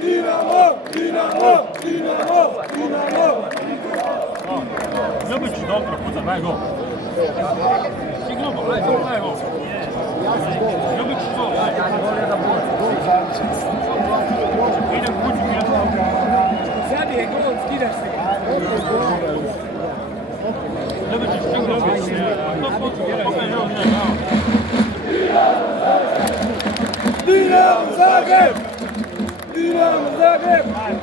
Dinamo! Dinamo! Dinamo! Dinamo! Ljubić, dobro, puca, daj gol. Sigurno gol, daj gol. Ljubić, gol, daj. Idem kuću, Sad je gol, skidaš se. Ljubić, sigurno gol. Dinamo Zagreb! Dinamo Zagreb! Ajde,